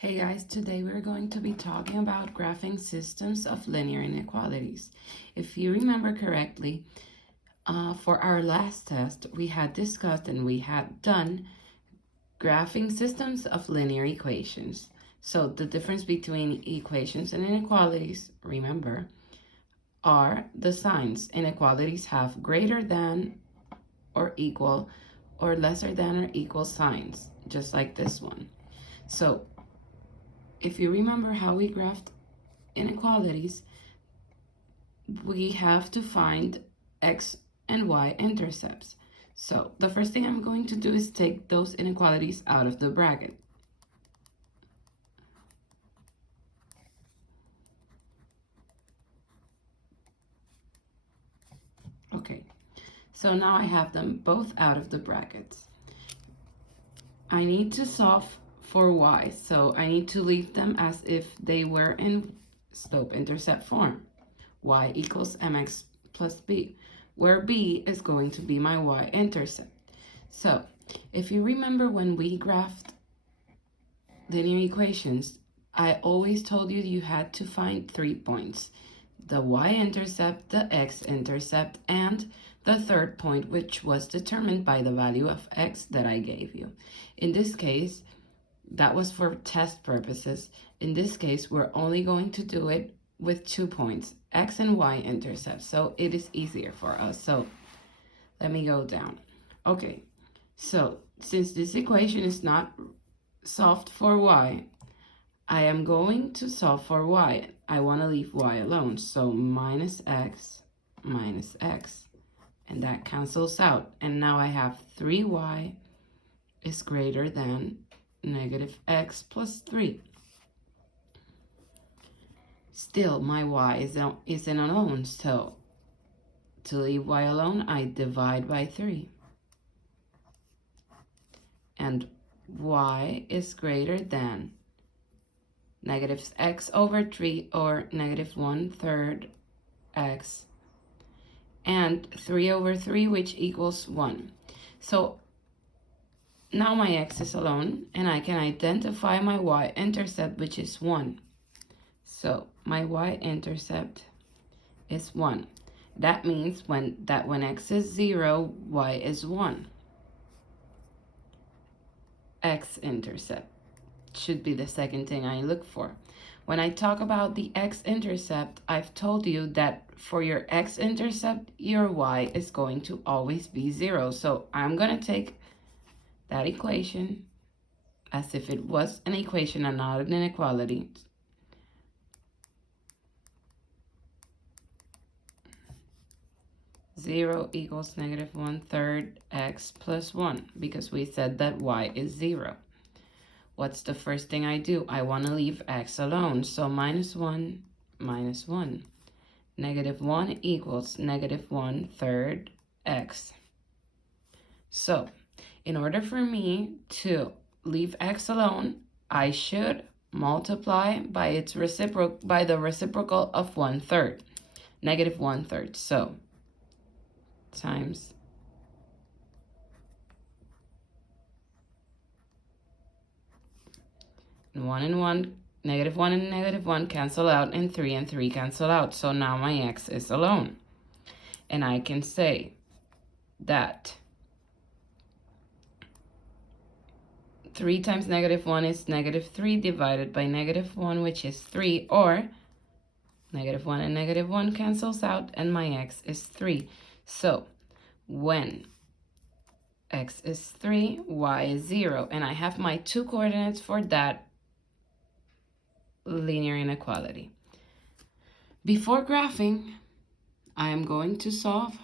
Hey guys, today we're going to be talking about graphing systems of linear inequalities. If you remember correctly, for our last test, we had discussed and we had done graphing systems of linear equations. So the difference between equations and inequalities, remember, are the signs. Inequalities have greater than or equal or lesser than or equal signs, just like this one. So if you remember how we graphed inequalities, we have to find x and y intercepts. So the first thing I'm going to do is take those inequalities out of the bracket. Okay, so now I have them both out of the brackets. I need to solve for y, so I need to leave them as if they were in slope-intercept form. Y equals mx plus b, where b is going to be my y-intercept. So if you remember when we graphed linear equations, I always told you you had to find 3 points: the y-intercept, the x-intercept, and the third point, which was determined by the value of x that I gave you. In this case, that was for test purposes. In this case, we're only going to do it with 2 points, x and y intercepts, so it is easier for us. So let me go down. Okay, so since this equation is not solved for y, I am going to solve for y. I want to leave y alone, so minus x, and that cancels out. And now I have 3y is greater than negative x plus 3. Still, my y isn't alone, so to leave y alone, I divide by 3. And y is greater than negative x over 3, or negative 1/3 x, and 3 over 3, which equals 1. So now my x is alone, and I can identify my y-intercept, which is 1. So my y-intercept is 1. That means when x is 0, y is 1. X-intercept should be the second thing I look for. When I talk about the x-intercept, I've told you that for your x-intercept, your y is going to always be 0. So I'm going to take that equation as if it was an equation and not an inequality. Zero equals negative 1/3 x plus 1, because we said that y is 0. What's the first thing I do? I want to leave x alone, so minus 1, minus 1. Negative 1 equals negative 1/3 x. So in order for me to leave x alone, I should multiply by the reciprocal of 1/3, negative 1/3. So times one and one, negative 1 and negative 1 cancel out, and 3 cancel out. So now my x is alone. And I can say that 3 times negative 1 is negative 3 divided by negative 1, which is 3, or negative 1 and negative 1 cancels out, and my x is 3. So when x is 3, y is 0, and I have my 2 coordinates for that linear inequality. Before graphing, I am going to solve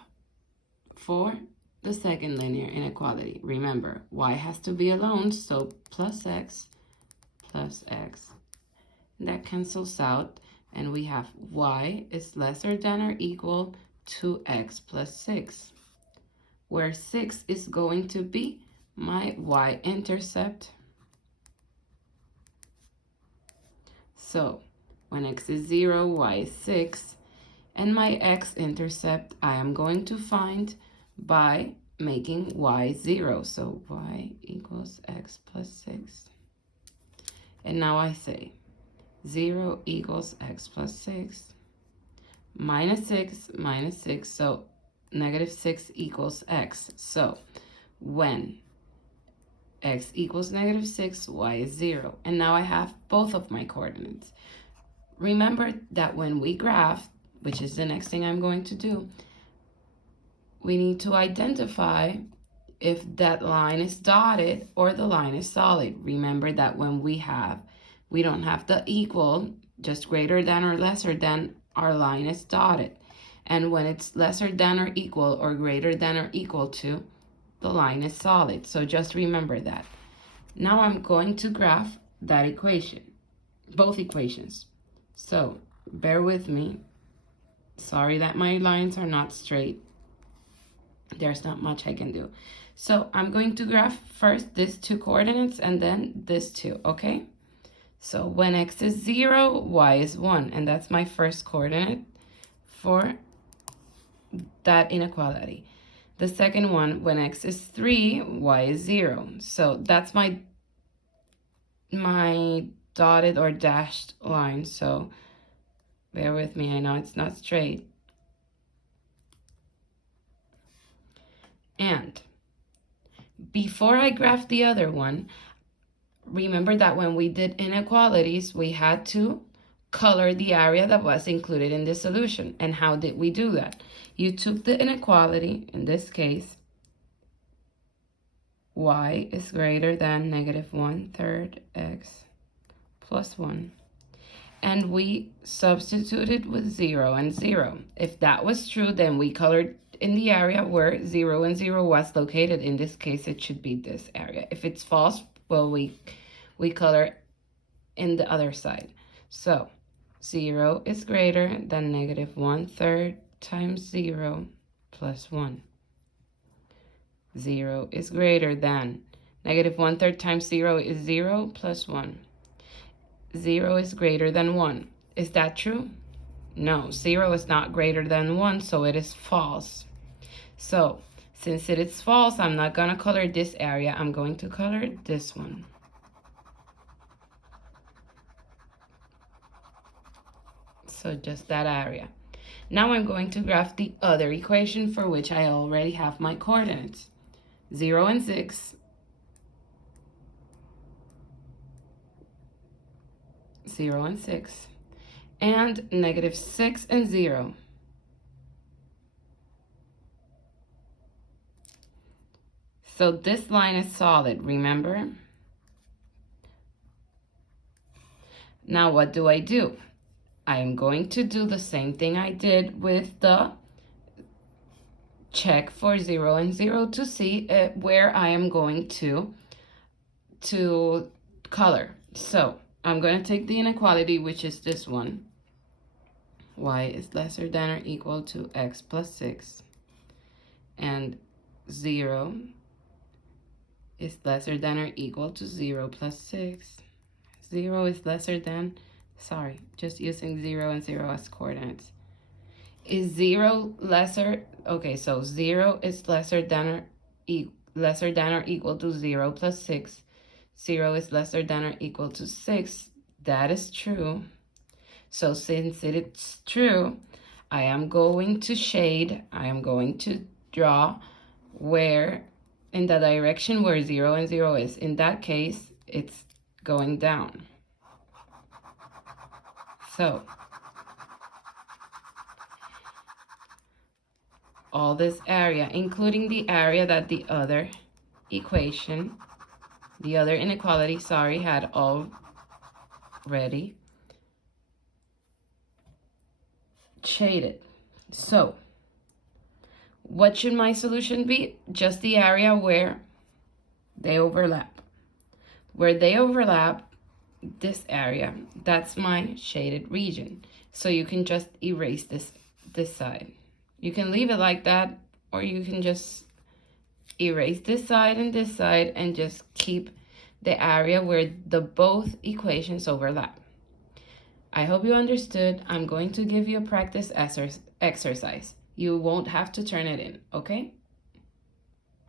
for the second linear inequality. Remember, y has to be alone, so plus x, that cancels out, and we have y is lesser than or equal to x plus 6, where 6 is going to be my y-intercept. So when x is 0, y is 6, and my x-intercept I am going to find by making y 0. So y equals x plus 6. And now I say 0 equals x plus 6 minus 6 minus 6. So negative 6 equals x. So when x equals negative 6, y is 0. And now I have both of my coordinates. Remember that when we graph, which is the next thing I'm going to do, we need to identify if that line is dotted or the line is solid. Remember that when we don't have the equal, just greater than or lesser than, our line is dotted. And when it's lesser than or equal or greater than or equal to, the line is solid. So just remember that. Now I'm going to graph that equation, both equations. So bear with me. Sorry that my lines are not straight. There's not much I can do. So I'm going to graph first these two coordinates and then this two, okay? So when x is 0, y is 1, and that's my first coordinate for that inequality. The second one, when x is 3, y is 0. So that's my dotted or dashed line. So bear with me, I know it's not straight. And before I graph the other one, remember that when we did inequalities, we had to color the area that was included in the solution. And how did we do that? You took the inequality, in this case, y is greater than negative 1/3 x plus 1. And we substituted with 0 and 0. If that was true, then we colored in the area where 0 and 0 was located. In this case, it should be this area. If it's false, well, we color in the other side. So 0 is greater than negative 1/3 times 0 plus 1. 0 is greater than negative 1/3 times 0 is 0 plus 1. 0 is greater than 1. Is that true? No, 0 is not greater than 1, so it is false. So since it is false, I'm not going to color this area. I'm going to color this one. So just that area. Now I'm going to graph the other equation for which I already have my coordinates. 0 and 6. 0 and 6. And negative 6 and 0. So this line is solid, remember? Now what do? I am going to do the same thing I did with the check for 0 and 0 to see where I am going to color. So I'm going to take the inequality, which is this one. Y is lesser than or equal to x plus 6. And 0 is lesser than or equal to 0 plus 6. 0 is lesser than, sorry, just using 0 and 0 as coordinates. Is 0 lesser? Okay, so 0 is lesser than or equal to 0 plus 6. 0 is lesser than or equal to 6. That is true. So since it is true, I am going to shade, I am going to draw where, in the direction where 0 and 0 is. In that case, it's going down. So all this area, including the area that the other equation, the other inequality, sorry, had already shaded. So what should my solution be? Just the area where they overlap. Where they overlap, this area, that's my shaded region. So you can just erase this side. You can leave it like that, or you can just erase this side and just keep the area where the both equations overlap. I hope you understood. I'm going to give you a practice exercise. You won't have to turn it in, okay?